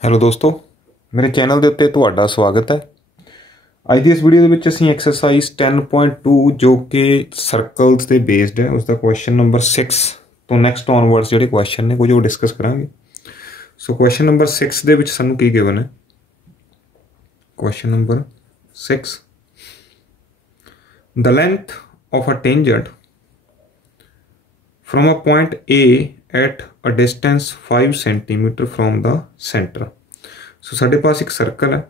Hello ਦੋਸਤੋ, ਮੇਰੇ channel ਦੇ ਉੱਤੇ ਤੁਹਾਡਾ ਸਵਾਗਤ ਹੈ। ਅੱਜ ਦੀ ਇਸ ਵੀਡੀਓ ਦੇ ਵਿੱਚ ਅਸੀਂ ਐਕਸਰਸਾਈਜ਼ 10.2 ਜੋ ਕਿ ਸਰਕਲਸ ਤੇ ਬੇਸਡ ਹੈ, ਉਸ ਦਾ ਕੁਐਸਚਨ ਨੰਬਰ 6 ਤੋਂ ਨੈਕਸਟ ਔਨਵਰਡਸ ਜਿਹੜੇ ਕੁਐਸਚਨ ਨੇ ਕੁਝ ਉਹ ਡਿਸਕਸ ਕਰਾਂਗੇ। ਸੋ ਕੁਐਸਚਨ ਨੰਬਰ 6 ਦੇ ਵਿੱਚ ਸਾਨੂੰ ਕੀ ਗਿਵਨ ਹੈ। Question number 6, the length of a tangent from a point A at a distance 5 centimeter from the center। सो साढ़े पास एक सर्कल है,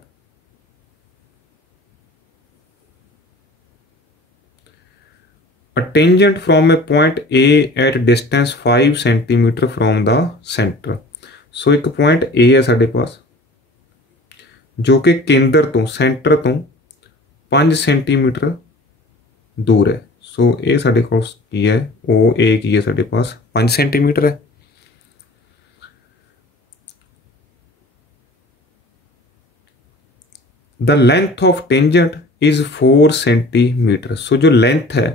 a tangent from a point A at distance 5 centimeter from the center। सो एक point A है साढ़े पास जो कि केंद्र तो सेंटर तो 5 सेंटीमीटर दूर है। सो ये साढ़े को की है ओ ए की है साढ़े पास 5 सेंटीमीटर है। The length of tangent is 4 centimetre. So जो लेंथ है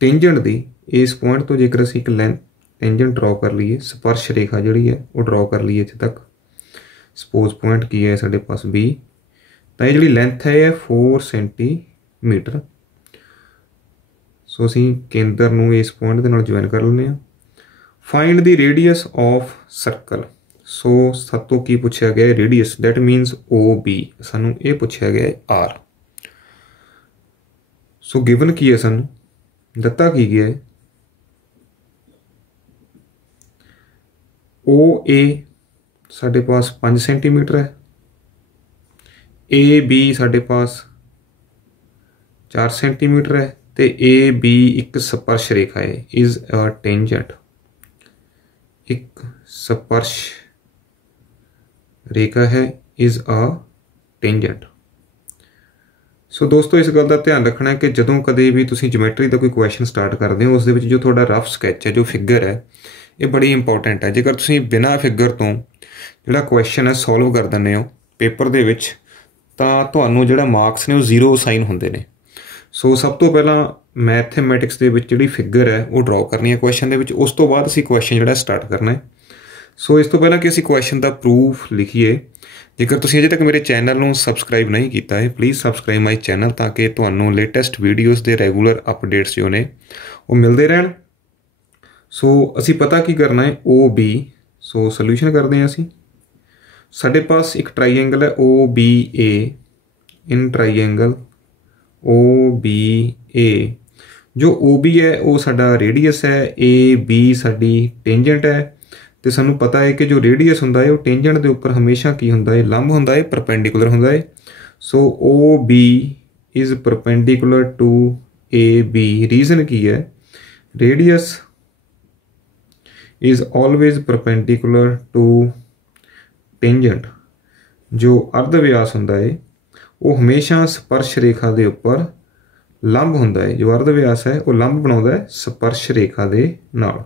टेंजेंट दी इस पॉइंट तो जेकर असीं एक लेंथ टेंजेंट ड्रॉ कर लीए, स्पर्श रेखा जिहड़ी है वो ड्रॉ कर लीए इत्थे तक। सपोज पॉइंट की है साढ़े पास बी, तो ये जिहड़ी लेंथ है 4 सेंटीमीटर। सो असीं केंद्र नूं इस पॉइंट दे नाल ज्वाइन कर लैंदे हां। Find the radius of circle. So सातों की पूछा गया radius, that means O B. सानू ये पूछा गया आर। सो गिवन की है, सानू दत्ता की गया है ओ ए साढ़े पास 5 सेंटीमीटर है, ए बी साढ़े पास 4 सेंटीमीटर है, तो ए बी एक स्पर्श रेखा है, इज अ टेंजेंट। एक स्पर्श रेखा है, इज अ टेंजेंट। सो दोस्तों इस गल का ध्यान रखना है कि जदों कदे भी तुसीं ज्योमैट्री का कोई क्वेश्चन स्टार्ट करते हो, उस जो थोड़ा रफ स्कैच है, जो फिगर है, ये बड़ी इंपॉर्टेंट है। जेकर तुसीं बिना फिगर तो जिहड़ा क्वेश्चन है सॉल्व कर दिंदे हो पेपर दे विच, तां तुहानूं जिहड़ा मार्क्स ने वो 0 असाइन हुंदे ने। सो सब तो पहला मैथमैटिक्स दे विच जिहड़ी फिगर है वो ड्रॉ करनी है क्वेश्चन दे विच, उस तो बाद असीं क्वेश्चन जिहड़ा स्टार्ट करना है। सो इस तो पहला कि असीं क्वेश्चन का प्रूफ लिखीए, जेकर तुसीं अजे तक मेरे चैनल नूं सबसक्राइब नहीं किया है, प्लीज़ सबसक्राइब माई चैनल ताकि तुहानूं लेटैसट वीडियोज़ के रैगूलर अपडेट्स जो ने वो मिलते रहन। सो असीं पता की करना है ओ बी। सो सोल्यूशन करते हैं असीं। साढ़े पास एक ट्राईएंगल है ओ बी ए, इन ट्राईएंगल ओ बी ए। जो ओ बी है वो साडा रेडियस है, ए बी साडी टेंजेंट है। तो सानू पता है कि जो रेडियस हुंदा है वो टेंजेंट के उपर हमेशा की हुंदा है, लंब हुंदा है, परपेंडिकुलर हुंदा है। So O B is perpendicular to A B. Reason की है, radius is always perpendicular to tangent. जो अर्ध व्यास हुंदा है वो हमेशा स्पर्श रेखा के उपर लंब हुंदा है। जो अर्ध व्यास है वो लंब बनाउंदा है स्पर्श रेखा के नाल।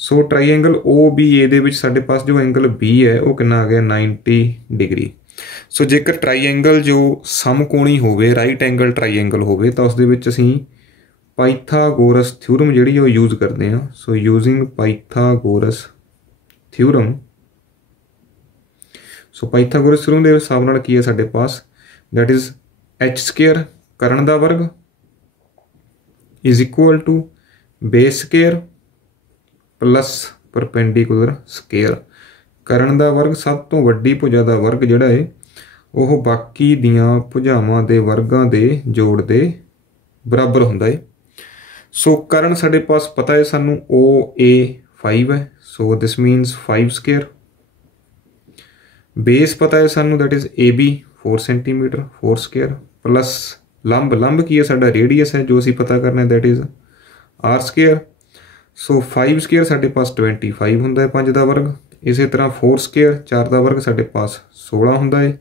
सो ट्राईएंगल ओ बी ए दे विच साडे पास जो एंगल बी है वो कितना आ गया 90 डिग्री। सो जेकर ट्राईएंगल जो समकोणी होवे, राइट एंगल ट्राईएंगल होवे, तो उस दे विच असीं पाइथागोरस थ्योरम जिहड़ी है यूज़ करते हैं। So using Pythagoras theorem. So Pythagoras theorem के हिसाब नाल की है साडे पास, दैट इज एच स्केयर करण दा वर्ग is equal to base square plus perpendicular square. करण दा वर्ग सब तो वड्डी भुजा दा वर्ग जिहड़ा है वो बाकी दियां भुजावां दे वर्गां दे जोड़ दे बराबर हुंदा है। सो करण साडे पास पता है सानू ओ ए 5 है, so this means 5 square. Base पता है सानू that is A B 4 centimetre, 4 square plus लंब, लंब की है साडा रेडियस है जो असीं पता करना है, that is R square. So 5 square साडे पास 25 हुंदा है 5 का वर्ग। इस तरह 4 स्केयर 4 का वर्ग साडे पास 16 हुंदा है,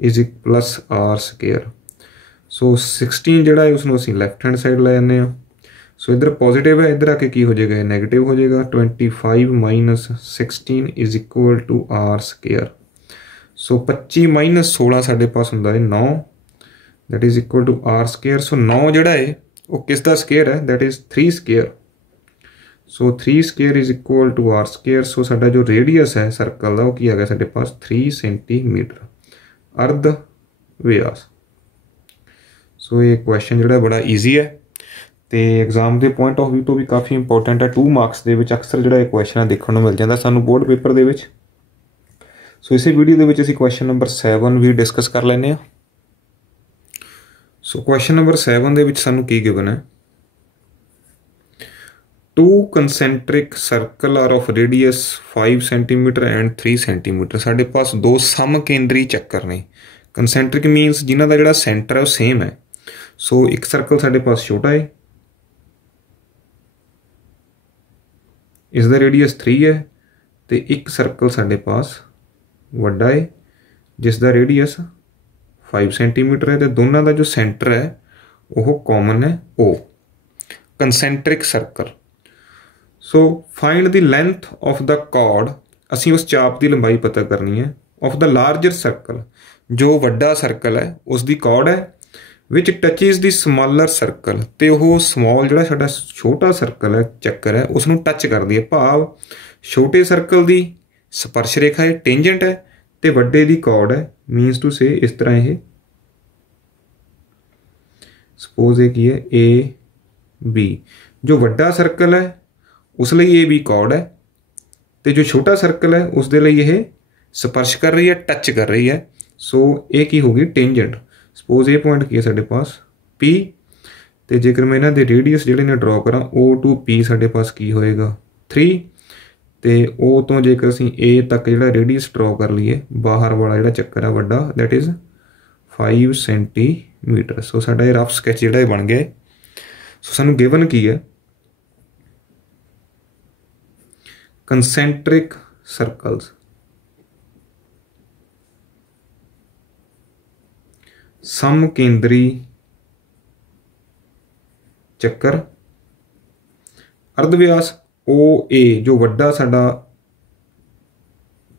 इज प्लस आर स्केयर। सो 16 जिहड़ा है उसनूं असीं लैफ्ट हैंड साइड लै जाने। सो इधर पॉजिटिव है, इधर आके की हो जाएगा नैगेटिव हो जाएगा। 25 minus 16 is equal to R square. So 25 minus 16 साडे पास हुंदा है 9, that is equal to R square. So 9 जिहड़ा है वो किसका स्केयर है, that is 3 square. So 3 square is equal to r square. So साडा जो रेडियस है सर्कल का वो की आ गया साडे पास 3 सेंटीमीटर अर्ध व्यास। सो ये क्वेश्चन जोड़ा बड़ा ईजी है तो एग्जाम के पॉइंट ऑफ व्यू तो भी काफ़ी इंपोर्टेंट है। 2 मार्क्स के अक्सर जो क्वेश्चन देखने को मिल जाता सानू बोर्ड पेपर के। सो इस वीडियो के क्वेश्चन नंबर 7 भी डिस्कस कर लें। सो क्वेश्चन नंबर 7 के सानू की गिवन है, 2 concentric circle are of radius 5 centimetre and 3 centimetre. साढ़े पास 2 समकेंद्री चक्कर ने। कंसैंट्रिक मीनस जिन्हों का जो सेंटर है वो सेम है। सो एक सर्कल साढ़े पास छोटा है, इसका रेडियस 3 है, तो एक सर्कल साढ़े पास वड्डा है जिसका रेडियस 5 सेंटीमीटर है, तो दोनों का जो सेंटर है वो कॉमन है O. Concentric circle. So find the length of the chord, असी उस चाप की लंबाई पता करनी है, ऑफ द लार्जर सर्कल, जो वड्डा सर्कल है उसकी कॉर्ड है, विच टचिज द स्मॉलर सर्कल, तो वह समॉल जो साडा छोटा सर्कल है चक्कर है उसनों टच कर दी है। भाव छोटे सर्कल की स्पर्श रेखा है टेंजेंट है, तो वड्डे की कॉर्ड है, मीनस टू से इस तरह ये सपोज ये की है ए बी। जो वड्डा सर्कल है उस लिए ए बी कॉर्ड है, तो जो छोटा सर्कल है उस दे लिए यह स्पर्श कर रही है टच कर रही है। सो ये की होगी टेंजेंट। सपोज ये पॉइंट की है साढ़े पास पी, तो जेकर मैं इन्हों के रेडियस जोड़े ने ड्रॉ करा ओ टू पी साढ़े पास की होएगा 3, तो ओ तो जेकर असी ए तक जो रेडियस ड्रॉ कर लीए बाहर वाला जो चक्कर है वड्डा दैट इज़ 5 सेंटीमीटर। सो साडा ये रफ स्कैच जो बन गया। सो सानू गिवन की है कंसैंट्रिक सर्कल्स, समकेंद्री चक्कर, अर्धव्यास ओ ए, जो वड्डा साडा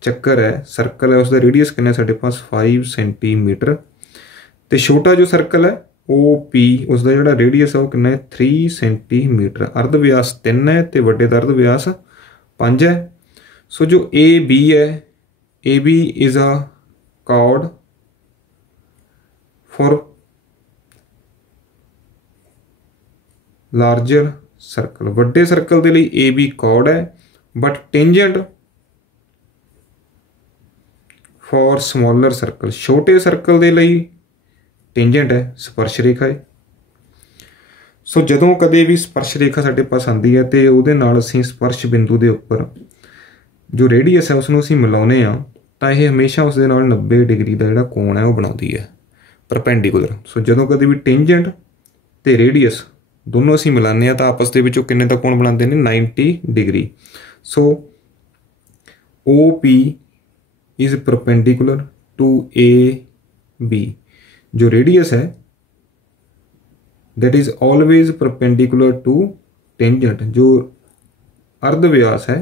चक्कर है सर्कल है उसका रेडियस कितना साढ़े पास 5 सेंटीमीटर, तो छोटा जो सर्कल है ओ पी उसका जो रेडियस है वो कितना है 3 सेंटीमीटर। अर्धव्यास 3 है तो वड्डे का अर्धव्यास 5 है। सो जो ए बी है, A B is a chord for larger circle, वड्डे सर्कल के लिए ए बी कॉर्ड है but tangent for smaller circle, छोटे सर्कल के लिए टेंजेंट है स्पर्श रेखा है। सो जदों कदे भी स्पर्श रेखा साडे पास आती है तो उहदे नाल असीं स्पर्श बिंदु के उपर जो रेडियस है उसनूं असीं मिलाउने आ तो यह हमेशा उस दे नाल 90 डिग्री का जिहड़ा कोण है वो बनाती है परपेंडिकुलर। सो जदों कदे भी टेंजेंट तो रेडियस दोनों असीं मिलाने तो आपस दे विचों किन्ने दा कोण बनाते हैं 90 degree. So O P is perpendicular to A B, जो रेडियस है that is always perpendicular to tangent, जो अर्धव्यास है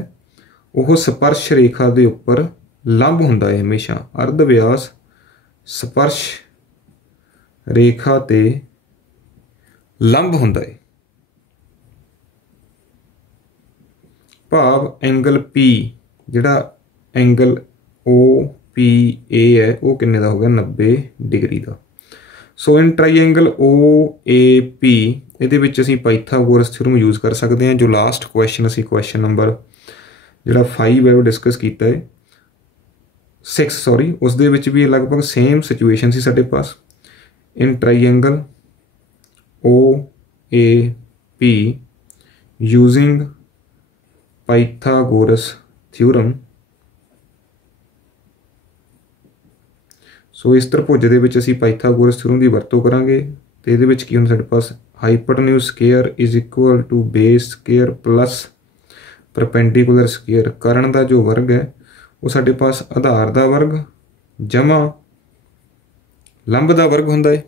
वह स्पर्श रेखा के उपर लंब हुंदा है हमेशा। अर्धव्यास स्पर्श रेखा ते लंब हुंदा है। भाव एंगल पी जिहड़ा एंगल ओ पी ए है वो किन्ने दा हो गया 90 डिग्री का। सो इन ट्राईएंगल ओ ए पी ये पाइथागोरस थ्योरम यूज़ कर सकते हैं। जो लास्ट क्वेश्चन असी क्वेश्चन नंबर जो 5 है वो डिस्कस किया है 6 सॉरी, उस दे विच भी लगभग सेम सिचुएशन सी साडे पास। In triangle O A P using Pythagoras theorem, so इस त्रिभुज दे विच असीं पाइथागोरस थ्योरम की वरतों करांगे। तो ये की हुंदा साडे पास hypotenuse square is equal to base square plus perpendicular square. कर्ण का जो वर्ग है वो साडे पास आधार का वर्ग जमा लंब का वर्ग हुंदा है।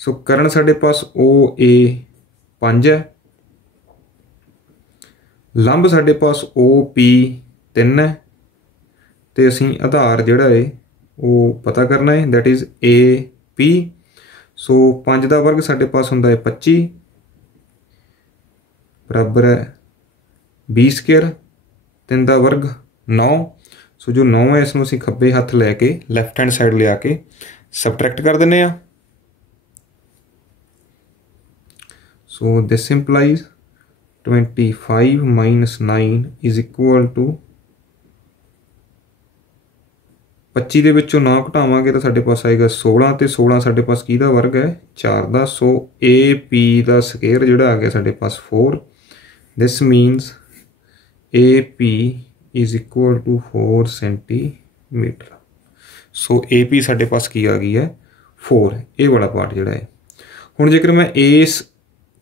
सो कर्ण साडे पास ओ ए 5 है, लंब साडे पास ओ पी 3 है, तो असीं आधार जिहड़ा है वो पता करना है दैट इज़ ए पी। सो 5 का वर्ग साडे पास हुंदा है 25 बराबर है बी स्केयर 3 का वर्ग 9। सो जो 9 है इसनों असीं खब्बे हत्थ लैके लैफ्ट हैंड साइड लिया के सबट्रैक्ट कर दिंदे आ। So this implies 25 minus 9 is equal to 25 ਦੇ ਵਿੱਚੋਂ 9 ਘਟਾਵਾਂਗੇ ਤਾਂ ਸਾਡੇ ਪਾਸ ਆਏਗਾ 16 ਤੇ 16 ਸਾਡੇ ਪਾਸ ਕਿਹਦਾ ਵਰਗ ਹੈ 4 ਦਾ। ਸੋ AP ਦਾ ਸਕੁਅਰ ਜਿਹੜਾ ਆ ਗਿਆ ਸਾਡੇ ਪਾਸ 4। This means AP is equal to 4 centimetre. So AP साढ़े पास की आ गई है 4। ये वाला पार्ट जोड़ा है। हुण जेकर मैं इस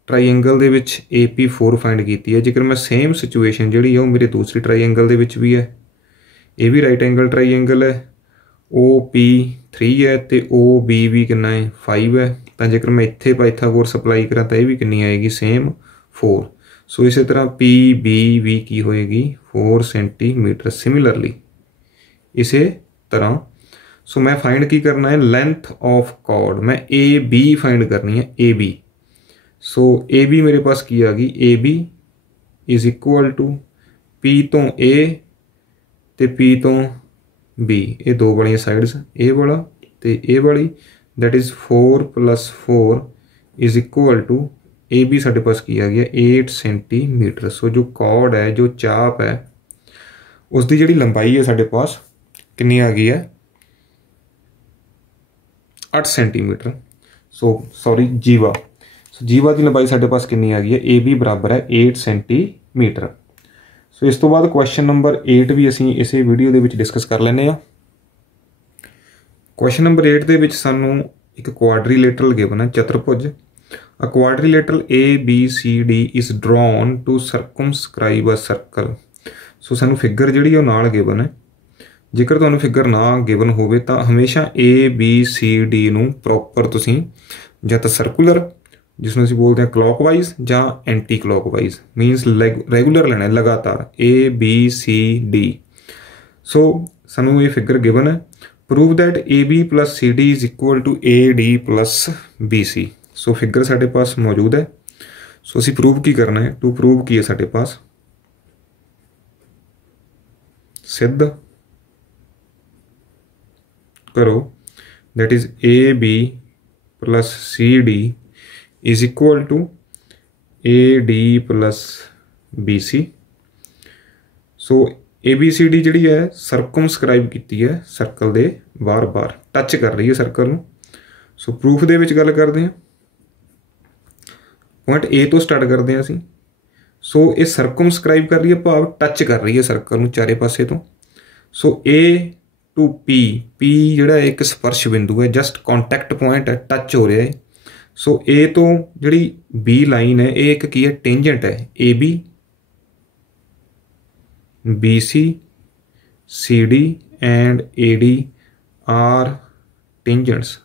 ट्राईएंगल दे विच AP4 फाइंड की है, जेकर मैं सेम सिचुएशन जी है वो मेरे दूसरी ट्राईएंगल दे विच भी है। ये भी राइट एंगल ट्राईएंगल है, OP3 है तो OB भी कितना है 5 है। तो जेकर मैं इत्थे पाइथागोरस अप्लाई करा तो यह भी कितनी आएगी सेम 4। सो इस तरह PB भी की होएगी 4 सेंटीमीटर। सिमिलरली इसे तरह सो मैं फाइंड की करना है लेंथ ऑफ कॉर्ड। मैं AB फाइंड करनी है AB। सो AB मेरे पास की आ गई AB is equal to P तो A ते P तो B। ये दो वाली साइड्स A वाला ते A वाली that is 4 + 4 is equal to AB साढ़े पास की आ गया 8 सेंटीमीटर। सो जो कॉर्ड है जो चाप है उसकी जी लंबाई है साढ़े पास कितनी आ गई है 8 सेंटीमीटर। सो सॉरी जीवा। सो जीवा की लंबाई साढ़े पास कितनी आ गई है AB बराबर है 8 सेंटीमीटर। सो इस तो बाद क्वेश्चन नंबर 8 भी असी इस वीडियो के विच डिस्कस कर लैने। क्वेश्चन नंबर 8 के सानू एक क्वाड्रीलेटरल गिवन है चतुर्भुज। A quadrilateral ABCD is drawn to circumscribe a circle। सो सानू फिगर जी नाल गिवन है। जेकर तुहानू फिगर ना गिवन होवे तां हमेशा ABCD नू प्रॉपर तुसीं जां तां सर्कुलर जिसनूं असीं बोलते हैं क्लॉकवाइज जां एंटी क्लॉकवाइज मीनस रेगूलर लेना है लगातार ABCD। सो सानू ये फिगर गिवन है। Prove that AB + CD is equal to AD + BC। So figure साढ़े पास मौजूद है। सो असी प्रूव की करना है। टू प्रूव की है साढ़े पास सिद्ध करो that is AB + CD is equal to AD + BC। So ABCD जी है सरकमस्क्राइब की है सर्कल दे बार बार टच कर रही है सर्कल नूं। सो प्रूफ दे विच गल करते हैं। पॉइंट A तो स्टार्ट करते हैं असी। सो ये सरकमस्क्राइब कर रही है भाव टच कर रही है सर्कल नूं चारे पासे तो। सो A टू P जिहड़ा एक स्पर्श बिंदु है जस्ट कॉन्टैक्ट पॉइंट है टच हो रहा है। सो A तो जिहड़ी B लाइन है ये एक की है टेंजेंट है AB BC CD and AD are tangents.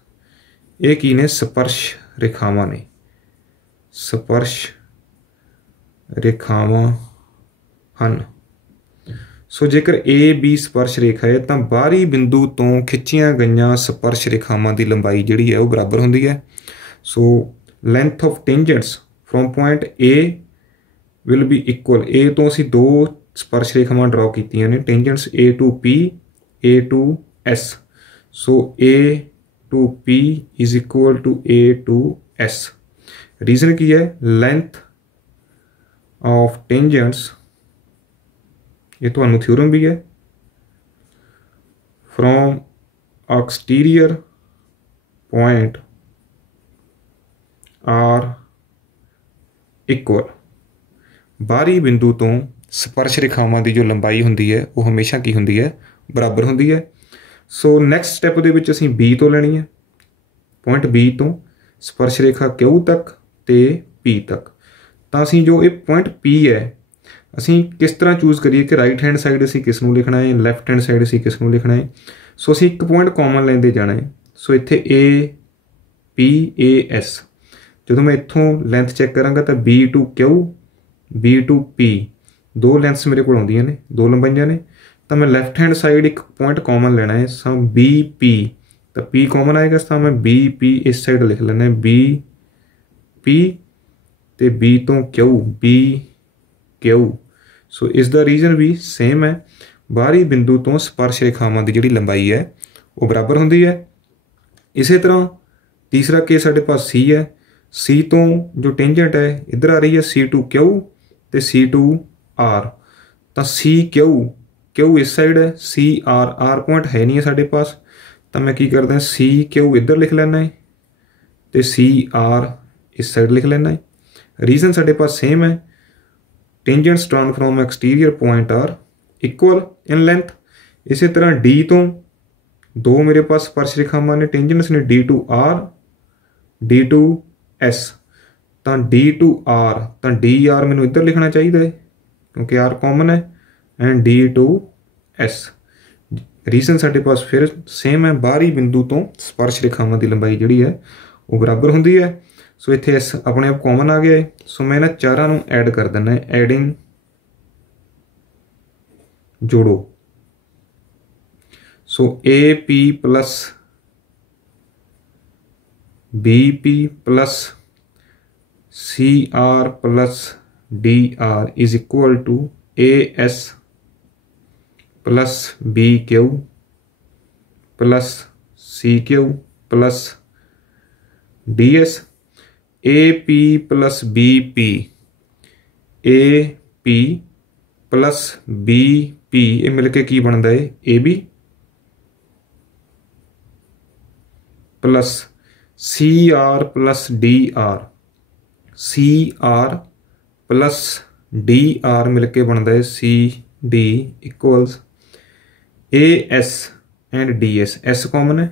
ये की ने स्पर्श रेखावां ने स्पर्श रेखावां हन। सो जेकर AB स्पर्श रेखा है तो बाहरी बिंदु तो खिंचिया गई स्पर्श रेखावां की लंबाई जिहड़ी है वो बराबर होंदी है। So length of tangents from point A will be equal. A तो असी दो स्पर्श रेखावां ड्रॉ कीतियां ने tangents A to P A to S। So A to P is equal to A to S। Reason की है लेंथ ऑफ टेंजेंट्स ये तो थ्योरम भी है from exterior point are equal. बाहरी बिंदु तो स्पर्श रेखावां की जो लंबाई होंदी है वो हमेशा की होंदी है बराबर होंदी है। सो नैक्सट स्टैप दे विच असीं B तो लेनी है। पॉइंट B तो स्पर्श रेखा Q तक ते P तक। तो असीं जो ये पॉइंट P है असीं किस तरह चूज करिए कि राइट हैंड साइड असीं किस नूं लिखना है लैफ्ट हैंड साइड असीं किस नूं लिखना है। सो असीं एक पॉइंट कॉमन लैंदे जाना है। सो इत्थे APAS जो मैं इत्थों लेंथ चैक करांगा तो B to Q B to P दो लेंथस मेरे को आउंदियां ने दो लंबाइयां ने। तो मैं लैफ्ट हैंड साइड एक पॉइंट कॉमन लेना है सो BP तो P कॉमन आएगा तो मैं BP इस साइड लिख लेना है BP ते B तो Q B Q। सो इस दा रीजन भी सेम है, बाहरी बिंदु तो स्पर्श रेखावां की जिहड़ी लंबाई है वो बराबर हुंदी है। इसे तरह तीसरा केस साडे पास सी है, सी तो जो टेंजेंट है इधर आ रही है C2Q ते C2R, तो CQ इस साइड है, CR पॉइंट है नहीं है साडे पास, तो मैं की करदा CQ इधर लिख लैना है तो CR इस साइड लिख लेना है। रीजन साडे पास सेम है, tangents drawn from exterior point are equal in length. इसी तरह D तो दो मेरे पास स्पर्श रेखावां ने, टेंजेंट्स ने D2R D2S, तो D2R तो DR मैनू इधर लिखना चाहिए है क्योंकि R कॉमन है, एंड D2S। रीजन साडे पास फिर सेम है, बाहरी बिंदु तो स्पर्श रेखावां की लंबाई जिहड़ी है वो बराबर हुंदी है। सो इत्थे S अपने आप कॉमन आ गया है। सो मैं इन्हां चारां नूं ऐड कर दिना है, एडिंग जोड़ो। So AP plus BP plus CR plus DR is equal to AS plus BQ plus CQ plus DS। AP plus BP, AP plus BP ये मिल के की बनता है AB plus CR plus DR, CR plus DR मिल के बनता है CD equals AS and DS, S common है,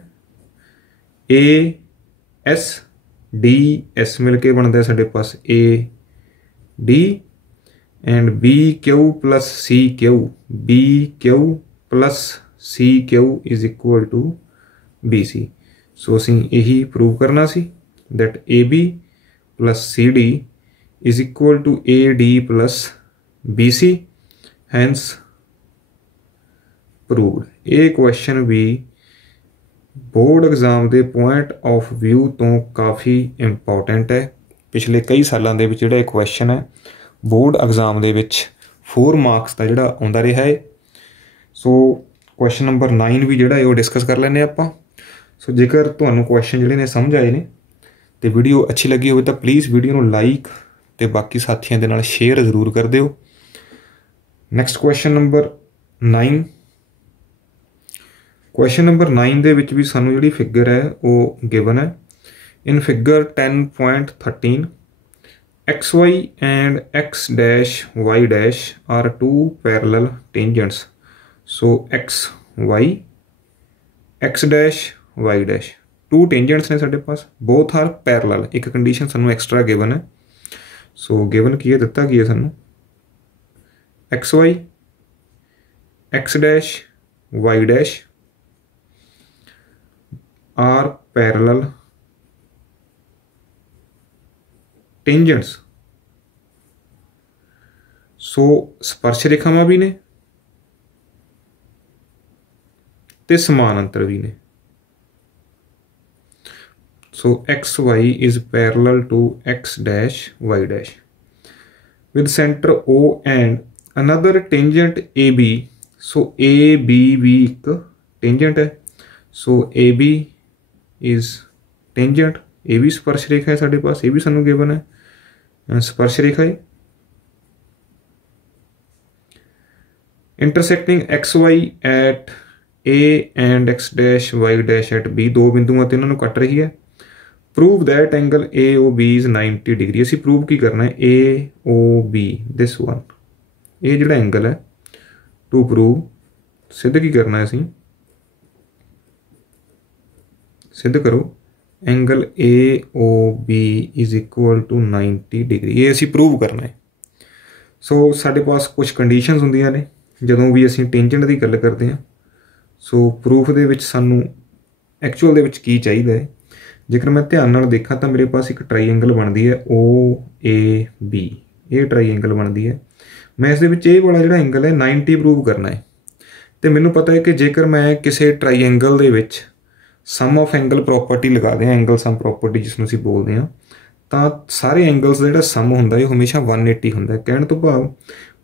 AS DS मिल के बनता है साढ़े पास AD and BQ plus CQ, BQ plus CQ is equal to BC। So असीं यही प्रूव करना सी that AB plus CD is equal to AD plus BC, hence proved. ये क्वेश्चन भी बोर्ड एग्जाम के पॉइंट ऑफ व्यू तो काफ़ी important है। पिछले कई सालों के जिहड़ा क्वेश्चन है बोर्ड एग्जाम के 4 मार्क्स का जिहड़ा आउंदा रहा है। सो क्वेश्चन नंबर 9 भी जिहड़ा है वो डिस्कस कर लैने आपां। सो जेकर तुहानूं क्वेश्चन जिहड़े ने समझ आए ने तो वीडियो अच्छी लगी हो तो प्लीज़ वीडियो नूं लाइक ते बाकी साथियों के नाल शेयर जरूर कर दिओ। Next question number 9, question number 9 दे विच भी सानूं जिहड़ी फिगर है वो गिवन है। In figure 10.13 XY and X dash Y dash are two parallel tangents. So XY, X dash Y dash, two tangents ने साढ़े पास, both are parallel। एक कंडीशन सानू एक्स्ट्रा गिवन है। सो गिवन की है, दिता की है सानू XY, X dash Y dash are parallel tangents. So स्पर्श रेखावां भी ने ते समानांतर भी ने। So XY is parallel to X dash Y dash with center O and another tangent AB। So AB भी एक टेंजेंट है। सो AB इज टेंजेंट, ये भी स्पर्श रेखा है साढ़े पास, ये भी सानू गिवन है स्पर्श रेखा है। Intersecting XY at A and X dash Y dash at B, दो बिंदुओं ते इन्हां नूं कट रही है। Prove that angle AOB is 90 degree. असीं प्रूव की करना है AOB दिस वन, ये जिहड़ा एंगल है टू प्रूव, सिद्ध की करना है असीं, सिद्ध करो angle AOB is equal to 90 degree, ये असीं प्रूव करना है। सो साढ़े पास कुछ कंडीशनस हुंदियां ने जदों भी असीं टेंजेंट की गल करते हैं। सो प्रूफ दे विच सानू एक्चुअल दे विच की चाहिए है। जेकर मैं ध्यान नाल देखा तो मेरे पास एक ट्राईएंगल बनती है OAB, ये ट्राईएंगल बनती है। मैं इस दे विच ये वाला जिहड़ा एंगल है 90 प्रूव करना है। तो मैनूं पता है कि जेकर मैं किसी ट्राईएंगल दे विच सम ऑफ एंगल प्रॉपर्टी लगा दें, एंगल सम प्रॉपर्टी जिसनूं असीं बोलते हैं, ਤਾਂ ਸਾਰੇ ਐਂਗਲਸ ਦਾ ਜਿਹੜਾ ਸਮ ਹੁੰਦਾ ਇਹ ਹਮੇਸ਼ਾ 180 ਹੁੰਦਾ। ਕਹਿਣ ਤੋਂ ਭਾਵ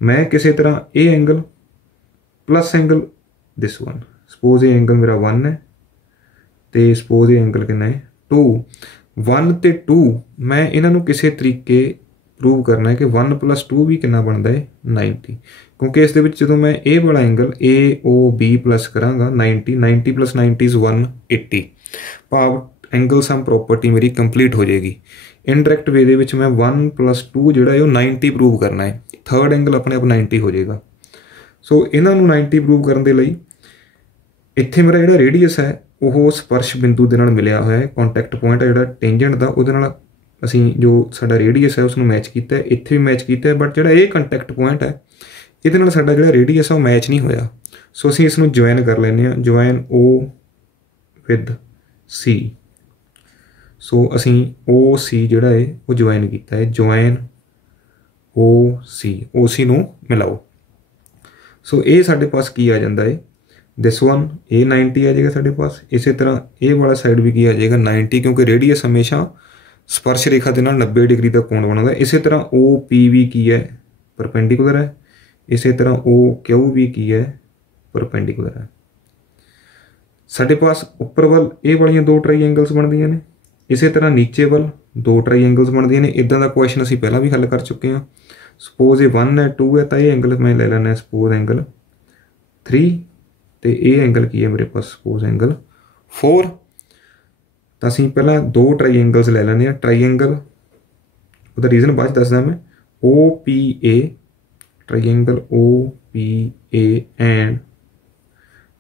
ਮੈਂ ਕਿਸੇ ਤਰ੍ਹਾਂ ਇਹ angle plus angle this one, suppose ਇਹ ਐਂਗਲ ਮੇਰਾ 1 ਹੈ ਤੇ ਸਪੋਜ਼ ਇਹ ਐਂਗਲ ਕਿੰਨਾ ਹੈ 2, 1 ਤੇ 2 ਮੈਂ ਇਹਨਾਂ ਨੂੰ ਕਿਸੇ ਤਰੀਕੇ ਪ੍ਰੂਵ ਕਰਨਾ ਹੈ ਕਿ 1 + 2 ਵੀ ਕਿੰਨਾ ਬਣਦਾ ਹੈ 90, ਕਿਉਂਕਿ ਇਸ ਦੇ ਵਿੱਚ ਜਦੋਂ ਮੈਂ ਇਹ ਵਾਲਾ ਐਂਗਲ AOB ਪਲੱਸ ਕਰਾਂਗਾ 90 + 90 = 180, ਭਾਵ ਐਂਗਲ ਸਮ ਪ੍ਰੋਪਰਟੀ ਮੇਰੀ ਕੰਪਲੀਟ ਹੋ ਜਾਏਗੀ। ਇਨਡਾਇਰੈਕਟ ਵੇ ਦੇ ਵਿੱਚ ਮੈਂ 1 + 2 ਜਿਹੜਾ ਹੈ ਉਹ 90 ਪ੍ਰੂਵ ਕਰਨਾ ਹੈ, ਥਰਡ ਐਂਗਲ ਆਪਣੇ ਆਪ 90 ਹੋ ਜਾਏਗਾ। ਸੋ ਇਹਨਾਂ ਨੂੰ 90 ਪ੍ਰੂਵ ਕਰਨ ਦੇ ਲਈ ਇੱਥੇ ਮੇਰਾ ਜਿਹੜਾ ਰੇਡੀਅਸ ਹੈ ਉਹ ਸਪਰਸ਼ ਬਿੰਦੂ ਦੇ ਨਾਲ ਮਿਲਿਆ ਹੋਇਆ ਹੈ, ਕੰਟੈਕਟ ਪੁਆਇੰਟ ਹੈ ਜਿਹੜਾ ਟੈਂਜੈਂਟ ਦਾ, ਉਹਦੇ ਨਾਲ ਅਸੀਂ ਜੋ ਸਾਡਾ ਰੇਡੀਅਸ ਹੈ ਉਸ ਨੂੰ ਮੈਚ ਕੀਤਾ ਹੈ, ਇੱਥੇ ਵੀ ਮੈਚ ਕੀਤਾ ਹੈ, ਬਟ ਜਿਹੜਾ ਇਹ ਕੰਟੈਕਟ ਪੁਆਇੰਟ ਹੈ ਇਹਦੇ ਨਾਲ ਸਾਡਾ ਜਿਹੜਾ ਰੇਡੀਅਸ ਹੈ ਉਹ ਮੈਚ ਨਹੀਂ ਹੋਇਆ। ਸੋ ਅਸੀਂ ਇਸ ਨੂੰ ਜੁਆਇਨ ਕਰ ਲੈਂਦੇ ਹਾਂ, ਜੁਆਇਨ O ਵਿਦ C। ਸੋ ਅਸੀਂ OC ਜਿਹੜਾ ਹੈ ਉਹ ਜੁਆਇਨ ਕੀਤਾ ਹੈ, ਜੁਆਇਨ OC ਨੂੰ ਮਿਲਾਓ। ਸੋ ਇਹ ਸਾਡੇ ਪਾਸ ਕੀ ਆ ਜਾਂਦਾ ਹੈ ਦਿਸ ਵਨ, ਇਹ 90 ਆ ਜਾਏਗਾ ਸਾਡੇ ਪਾਸ। ਇਸੇ ਤਰ੍ਹਾਂ ਇਹ ਵਾਲਾ ਸਾਈਡ ਵੀ ਕੀ ਆ ਜਾਏਗਾ 90, ਕਿਉਂਕਿ ਰੇਡੀਅਸ ਹਮੇਸ਼ਾ ਸਪਰਸ਼ ਰੇਖਾ ਦੇ ਨਾਲ 90 ਡਿਗਰੀ ਦਾ ਕੋਣ ਬਣਾਉਂਦਾ। ਇਸੇ ਤਰ੍ਹਾਂ OP ਵੀ ਕੀ ਹੈ ਪਰਪੈਂਡੀਕੂਲਰ ਹੈ, ਇਸੇ ਤਰ੍ਹਾਂ OQ ਵੀ ਕੀ ਹੈ ਪਰਪੈਂਡੀਕੂਲਰ ਹੈ। ਸਾਡੇ ਪਾਸ ਉੱਪਰ ਵੱਲ ਇਹ ਵਾਲੀਆਂ 2 ਟਰਾਈਐਂਗਲਸ ਬਣਦੀਆਂ ਨੇ, ਇਸੇ ਤਰ੍ਹਾਂ ਨੀਚੇ ਵੱਲ 2 ਟਰਾਈਐਂਗਲਸ ਬਣਦੀਆਂ ਨੇ। ਇੱਦਾਂ ਦਾ ਕੁਐਸਚਨ ਅਸੀਂ ਪਹਿਲਾਂ ਵੀ ਹੱਲ ਕਰ ਚੁੱਕੇ ਹਾਂ। ਸਪੋਜ਼ ਇਹ 1 ਹੈ 2 ਹੈ ਤਾਂ ਇਹ ਐਂਗਲ ਮੈਂ ਲੈ ਲੈਣਾ ਸਪੋਜ਼ ਐਂਗਲ 3 ਤੇ ਇਹ ਐਂਗਲ ਕੀ ਹੈ ਮੇਰੇ ਪਾਸ ਸਪੋਜ਼ ਐਂਗਲ 4। ਤਾਂ ਅਸੀਂ ਪਹਿਲਾਂ 2 ਟਰਾਈਐਂਗਲਸ ਲੈ ਲੈਂਦੇ ਹਾਂ। ਟਰਾਈਐਂਗਲ ਉਹਦਾ ਰੀਜ਼ਨ ਬਾਅਦ 'ਚ ਦੱਸਦਾ ਮੈਂ। OPA, triangle OPA and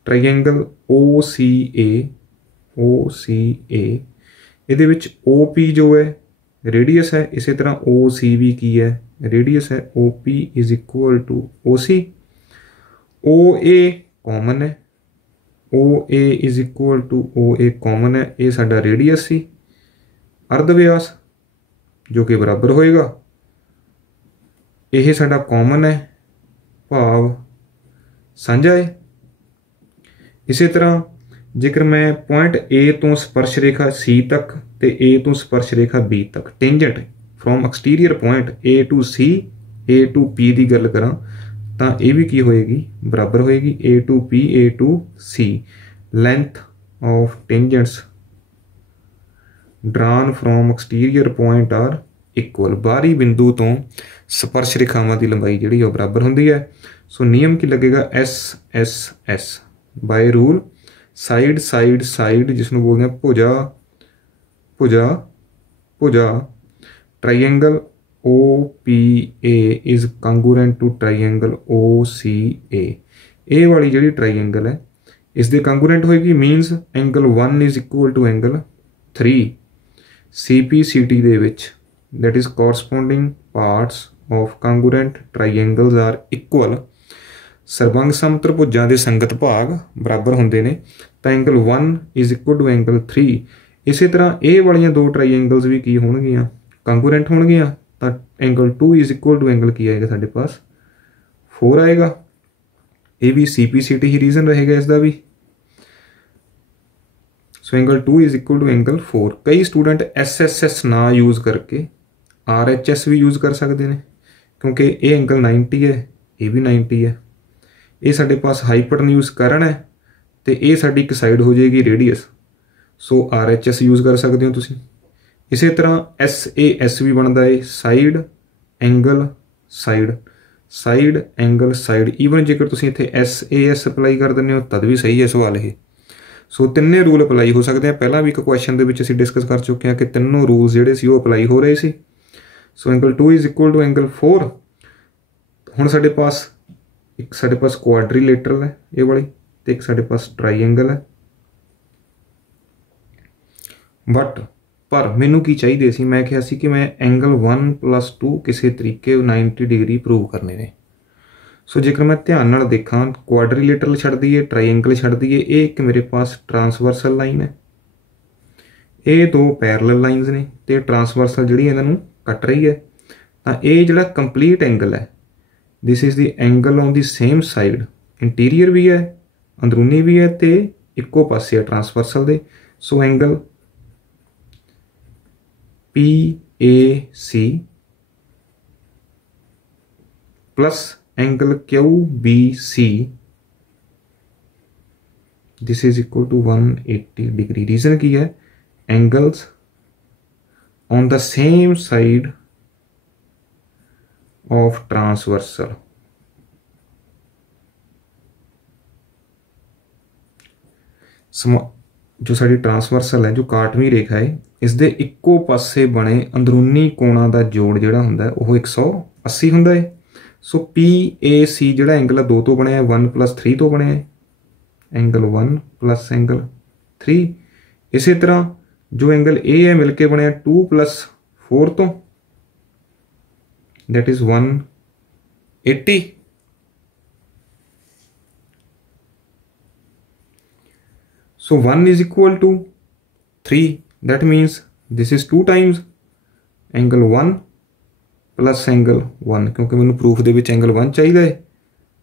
triangle OCA। ਇਹਦੇ ਵਿੱਚ OP ਜੋ ਹੈ ਰੇਡੀਅਸ ਹੈ, ਇਸੇ ਤਰ੍ਹਾਂ OC ਵੀ ਕੀ ਹੈ ਰੇਡੀਅਸ ਹੈ। OP = OC। OA ਕਾਮਨ ਹੈ, OA = OA ਕਾਮਨ ਹੈ, ਇਹ ਸਾਡਾ ਰੇਡੀਅਸ ਸੀ। ਅਰਧ ਵਿਆਸ ਜੋ ਕਿ ਬਰਾਬਰ ਹੋਏਗਾ, ਇਹ ਸਾਡਾ ਕਾਮਨ ਹੈ ਭਾਵ ਸਾਂਝਾ ਹੈ। ਇਸੇ ਤਰ੍ਹਾਂ ਜੇਕਰ ਮੈਂ ਪੁਆਇੰਟ A ਤੋਂ ਸਪਰਸ਼ ਰੇਖਾ C ਤੱਕ ਤੇ A ਤੋਂ ਸਪਰਸ਼ ਰੇਖਾ B ਤੱਕ tangent from exterior point A to C A to P ਦੀ ਗੱਲ ਕਰਾਂ ਤਾਂ ਇਹ ਵੀ ਕੀ ਹੋਏਗੀ ਬਰਾਬਰ ਹੋਏਗੀ A to P A to C। Length of tangents drawn from exterior point are equal. ਬਾਹਰੀ ਬਿੰਦੂ ਤੋਂ ਸਪਰਸ਼ ਰੇਖਾਵਾਂ ਦੀ ਲੰਬਾਈ ਜਿਹੜੀ ਉਹ ਬਰਾਬਰ ਹੁੰਦੀ ਹੈ। ਸੋ ਨਿਯਮ ਕੀ ਲੱਗੇਗਾ SSS ਬਾਈ ਰੂਲ ਸਾਈਡ ਜਿਸਨੂੰ ਬੋਲਦੇ ਹਾਂ ਭੁਜਾ triangle OPA is ਕੰਗਰੂਐਂਟ to triangle OCA। ਇਹ ਵਾਲੀ ਜਿਹੜੀ ਟਰਾਈਐਂਗਲ ਹੈ ਇਸ ਦੇ ਕੰਗਰੂਐਂਟ ਹੋਏਗੀ, ਮੀਨਸ ਐਂਗਲ 1 = ਐਂਗਲ 3 CPCT ਦੇ ਵਿੱਚ, that is corresponding parts of congruent triangles are equal। ਸਰਬੰਗ ਸਮਤ੍ਰਿਭੁਜਾਂ ਦੇ ਸੰਗਤ ਭਾਗ ਬਰਾਬਰ ਹੁੰਦੇ ਨੇ ਤਾਂ ਐਂਗਲ 1 = ਐਂਗਲ 3। ਇਸੇ ਤਰ੍ਹਾਂ ਇਹ ਵਾਲੀਆਂ 2 ਟਰਾਈਐਂਗਲਸ ਵੀ ਕੀ ਹੋਣਗੀਆਂ ਕੰਗਰੂਐਂਟ ਹੋਣਗੀਆਂ ਤਾਂ ਐਂਗਲ 2 = ਐਂਗਲ ਕੀ ਆਏਗਾ ਸਾਡੇ ਪਾਸ 4 ਆਏਗਾ। ਇਹ ਵੀ CPCT ਹੀ ਰੀਜ਼ਨ ਰਹੇਗਾ ਇਸ ਦਾ ਵੀ। ਸੋ ਐਂਗਲ 2 = ਐਂਗਲ 4। ਕਈ ਸਟੂਡੈਂਟ SSS ਨਾ ਯੂਜ਼ ਕਰਕੇ RHS ਵੀ ਯੂਜ਼ ਕਰ ਸਕਦੇ ਨੇ, ਕਿਉਂਕਿ ਇਹ ਐਂਗਲ 90 ਹੈ ਇਹ ਵੀ 90 ਹੈ। ਇਹ ਸਾਡੇ ਪਾਸ ਹਾਈਪੋਟਨਿਊਜ਼ ਕਰਨ ਹੈ ਤੇ ਇਹ ਸਾਡੀ ਇੱਕ ਸਾਈਡ ਹੋ ਜਾਏਗੀ ਰੇਡੀਅਸ। ਸੋ RHS ਯੂਜ਼ ਕਰ ਸਕਦੇ ਹੋ ਤੁਸੀਂ। ਇਸੇ ਤਰ੍ਹਾਂ SAS ਵੀ ਬਣਦਾ ਹੈ ਸਾਈਡ ਐਂਗਲ ਸਾਈਡ। ਈਵਨ ਜੇਕਰ ਤੁਸੀਂ ਇੱਥੇ SAS ਅਪਲਾਈ ਕਰ ਦਿੰਦੇ ਹੋ ਤਦ ਵੀ ਸਹੀ ਹੈ ਸਵਾਲ ਇਹ। ਸੋ ਤਿੰਨੇ ਰੂਲ ਅਪਲਾਈ ਹੋ ਸਕਦੇ ਆ। ਪਹਿਲਾਂ ਵੀ ਇੱਕ ਕੁਐਸਚਨ ਦੇ ਵਿੱਚ ਅਸੀਂ ਡਿਸਕਸ ਕਰ ਚੁੱਕੇ ਹਾਂ ਕਿ ਤਿੰਨੋਂ ਰੂਲਸ ਜਿਹੜੇ ਸੀ ਉਹ ਅਪਲਾਈ ਹੋ ਰਹੇ ਸੀ। ਸੋ ਐਂਗਲ 2 = ਐਂਗਲ 4। ਹੁਣ ਸਾਡੇ ਪਾਸ ਕੁਆਡਰੀਲੇਟਰਲ ਹੈ ਇਹ ਵਾਲੀ ਤੇ ਇੱਕ ਸਾਡੇ ਪਾਸ ਟਰਾਈਐਂਗਲ ਹੈ। ਪਰ ਮੈਨੂੰ ਕੀ ਚਾਹੀਦੇ ਸੀ, ਮੈਂ ਕਿਹਾ ਸੀ ਕਿ ਮੈਂ ਐਂਗਲ 1 + 2 ਕਿਸੇ ਤਰੀਕੇ 90 ਡਿਗਰੀ ਪ੍ਰੂਵ ਕਰਨੇ ਨੇ। ਸੋ ਜੇਕਰ ਮੈਂ ਧਿਆਨ ਨਾਲ ਦੇਖਾਂ ਕੁਆਡਰੀਲੇਟਰਲ ਛੱਡ ਦਈਏ ਟਰਾਈਐਂਗਲ ਛੱਡ ਦਈਏ, ਇਹ ਇੱਕ ਮੇਰੇ ਪਾਸ ਟਰਾਂਸਵਰਸਲ ਲਾਈਨ ਹੈ, ਇਹ 2 ਪੈਰਲਲ ਲਾਈਨਸ ਨੇ ਤੇ ਟਰਾਂਸਵਰਸਲ ਜਿਹੜੀ ਇਹਨਾਂ ਨੂੰ ਕੱਟ ਰਹੀ ਹੈ। ਤਾਂ ਇਹ ਜਿਹੜਾ ਕੰਪਲੀਟ ਐਂਗਲ ਹੈ this is the angle on the same side, interior ਵੀ ਹੈ ਅੰਦਰੂਨੀ ਵੀ ਹੈ ਤੇ ਇੱਕੋ ਪਾਸੇ ਹੈ ਟਰਾਂਸਵਰਸਲ ਦੇ। So angle AC plus angle QBC, this is equal to 180 degree. Reason की है, angles on the same side of transversal. जो साडी ट्रांसवर्सल है, जो काटवीं रेखा है, इसके इक्को पासे बने अंदरूनी कोणा का जोड़ जिहड़ा हुंदा है वो 180 हुंदा है। सो PAC जिहड़ा एंगल है 2 तो बने 1 + 3 तो बने एंगल 1 + एंगल 3। इसी तरह जो एंगल A है मिलके बने 2 + 4 तो, that is 180। So 1 is equal to 3, that means this is 2 times angle 1 plus angle 1, क्योंकि मैंने प्रूफ दे विच एंगल 1 चाहिए है,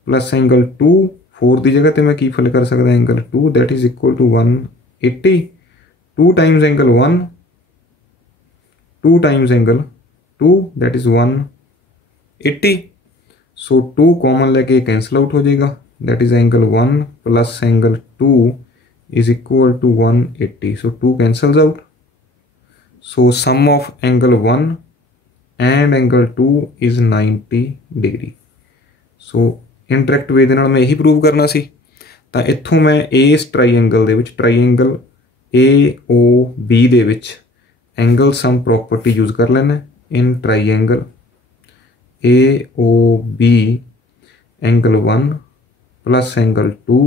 प्लस एंगल 2, 4 की जगह तो मैं की फिल कर सकता angle 2, that is equal to 180। 2 times angle 1, 2 times angle 2, that is 180। So 2 common लेके कैंसल आउट हो जाएगा, that is angle 1 plus angle 2 is equal to 180. So 2 cancels out. So sum of angle 1 and angle 2 is 90 degree. So indirect way ਦੇ ਨਾਲ ਮੈਂ ਇਹੀ prove ਕਰਨਾ ਸੀ। ਤਾਂ ਇੱਥੋਂ ਮੈਂ ਇਸ ਟ੍ਰਾਈਐਂਗਲ ਦੇ ਵਿੱਚ, ਟ੍ਰਾਈਐਂਗਲ AOB ਦੇ ਵਿੱਚ ਐਂਗਲ ਸਮ ਪ੍ਰੋਪਰਟੀ ਯੂਜ਼ ਕਰ ਲੈਣਾ। In triangle AOB angle 1 plus angle 2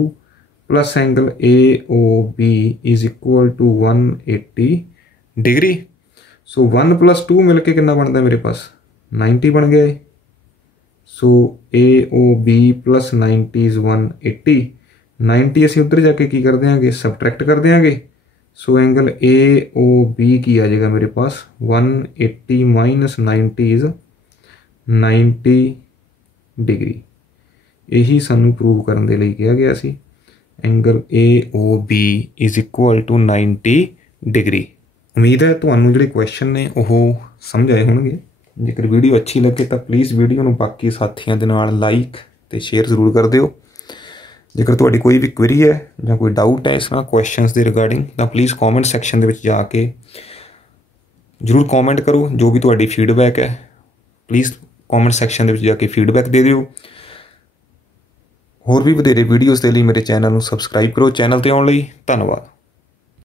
plus angle AOB is equal to 180 degree. So 1 + 2 मिलके कितना बनता है मेरे पास, 90 बन गया है। सो AOB + 90 इज 180। 90 असीं उधर जाके की कर देंगे, सबट्रैक्ट कर देंगे। सो एंगल AOB की आ जाएगा मेरे पास 180 - 90 इज 90 डिग्री। यही सानू प्रूव करने के लिए कहा गया सी, angle AOB is equal to 90 degree. उम्मीद है तुहानू जिहड़े क्वेश्चन ने वो समझ आए होणगे। जेकर वीडियो अच्छी लगे तो प्लीज़ वीडियो नू बाकी साथियों के नाल लाइक ते शेयर जरूर कर दिओ। जेकर तुहाडी कोई भी क्वेरी है या कोई डाउट है इस तरह क्वेश्चनस के रिगार्डिंग, तो प्लीज़ कॉमेंट सैक्शन दे विच जाके जरूर कॉमेंट करो। जो भी तुहाडी फीडबैक है प्लीज़ कॉमेंट सैक्शन दे विच जाके फीडबैक दे दिओ। होर भी वधेरे वीडियोज़ के लिए मेरे चैनल को सबसक्राइब करो। चैनल ते आउण लई धन्नवाद।